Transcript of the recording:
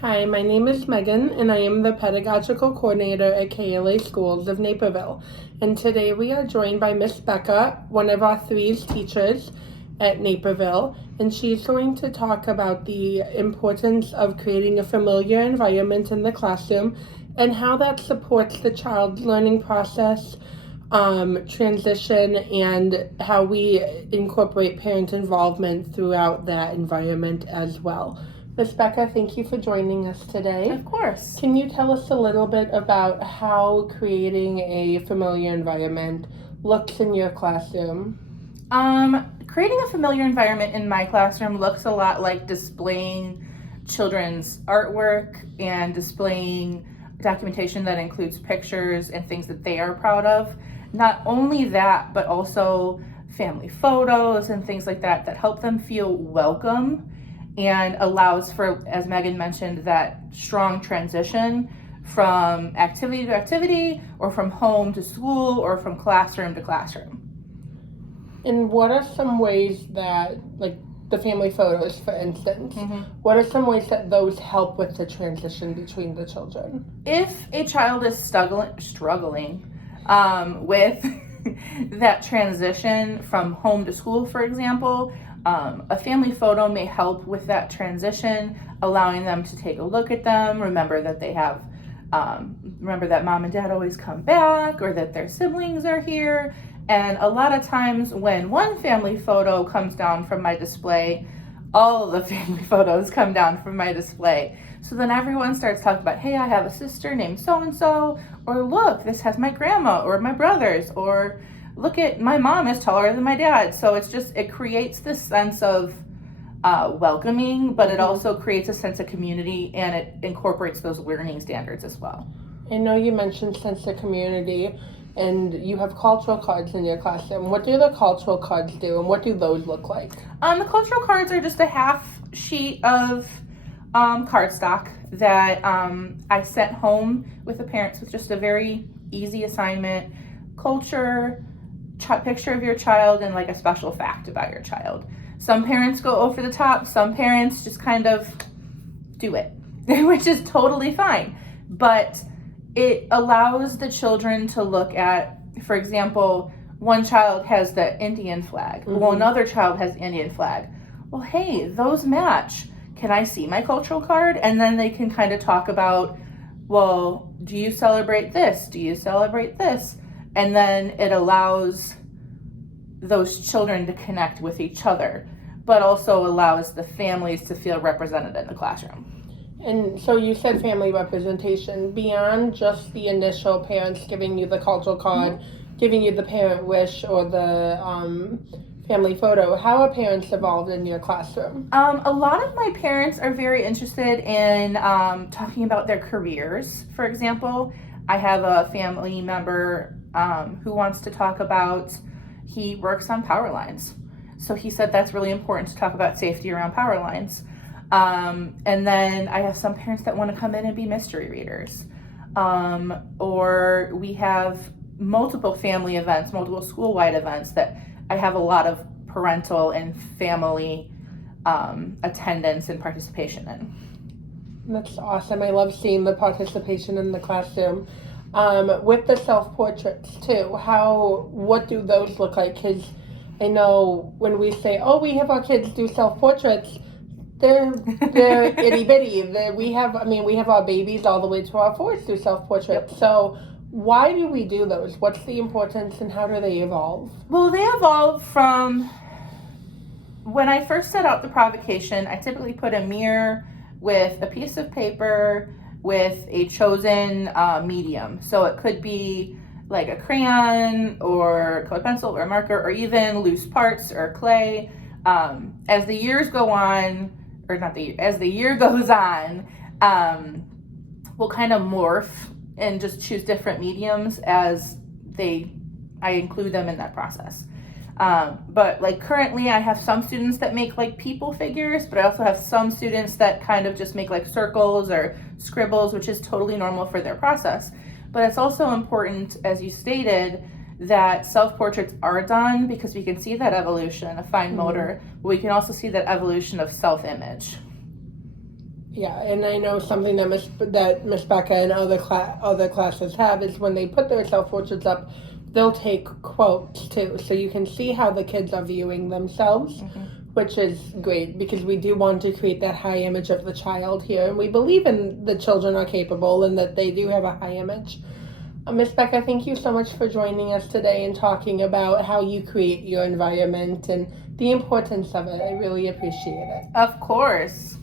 Hi, my name is Megan, and I am the Pedagogical Coordinator at KLA Schools of Naperville. And today we are joined by Miss Becca, one of our threes teachers at Naperville, and she's going to talk about the importance of creating a familiar environment in the classroom and how that supports the child's learning process, transition, and how we incorporate parent involvement throughout that environment as well. Miss Becca, thank you for joining us today. Of course. Can you tell us a little bit about how creating a familiar environment looks in your classroom? Creating a familiar environment in my classroom looks a lot like displaying children's artwork and displaying documentation that includes pictures and things that they are proud of. Not only that, but also family photos and things like that help them feel welcome and allows for, as Megan mentioned, that strong transition from activity to activity, or from home to school, or from classroom to classroom. And what are some ways that, like the family photos, for instance, what are some ways that those help with the transition between the children? If a child is struggling with that transition from home to school, for example, a family photo may help with that transition, allowing them to take a look at them, remember that they have, remember that mom and dad always come back, or that their siblings are here. And a lot of times when one family photo comes down from my display, all of the family photos come down from my display. So then everyone starts talking about, hey, I have a sister named so-and-so, or look, this has my grandma or my brothers, or look at my mom is taller than my dad. So it creates this sense of welcoming, but it also creates a sense of community, and it incorporates those learning standards as well. I know you mentioned sense of community, and you have cultural cards in your classroom. What do the cultural cards do, and what do those look like? The cultural cards are just a half sheet of cardstock that I sent home with the parents with just a very easy assignment: culture, picture of your child, and like a special fact about your child. Some parents go over the top, some parents just kind of do it, which is totally fine. But it allows the children to look at, for example, one child has the Indian flag, well, another child has the Indian flag. Well, hey, those match. Can I see my cultural card? And then they can kind of talk about, well, do you celebrate this? Do you celebrate this? And then it allows those children to connect with each other, but also allows the families to feel represented in the classroom. And so you said family representation. Beyond just the initial parents giving you the cultural card, giving you the parent wish or the family photo, how are parents involved in your classroom? A lot of my parents are very interested in talking about their careers. For example, I have a family member who wants to talk about, he works on power lines. So he said that's really important to talk about safety around power lines. And then I have some parents that want to come in and be mystery readers. Or we have multiple family events, multiple school-wide events that I have a lot of parental and family attendance and participation in. That's awesome. I love seeing the participation in the classroom. With the self-portraits too, what do those look like? Because I know when we say, oh, we have our kids do self-portraits, they're itty bitty. We have our babies all the way to our fours do self-portraits. Yep. So why do we do those? What's the importance, and how do they evolve? Well, they evolve from when I first set out the provocation. I typically put a mirror with a piece of paper with a chosen medium. So it could be like a crayon or colored pencil or a marker, or even loose parts or clay. As the years go on, as the year goes on, we'll kind of morph and just choose different mediums as I include them in that process. But like currently I have some students that make like people figures, but I also have some students that kind of just make like circles or scribbles, which is totally normal for their process. But it's also important, as you stated, that self-portraits are done because we can see that evolution of fine motor, but we can also see that evolution of self-image. Yeah, and I know something that Miss Becca and other classes have is when they put their self portraits up, they'll take quotes too, so you can see how the kids are viewing themselves, which is great because we do want to create that high image of the child here, and we believe in the children are capable and that they do have a high image. Miss Becca, thank you so much for joining us today and talking about how you create your environment and the importance of it. I really appreciate it. Of course.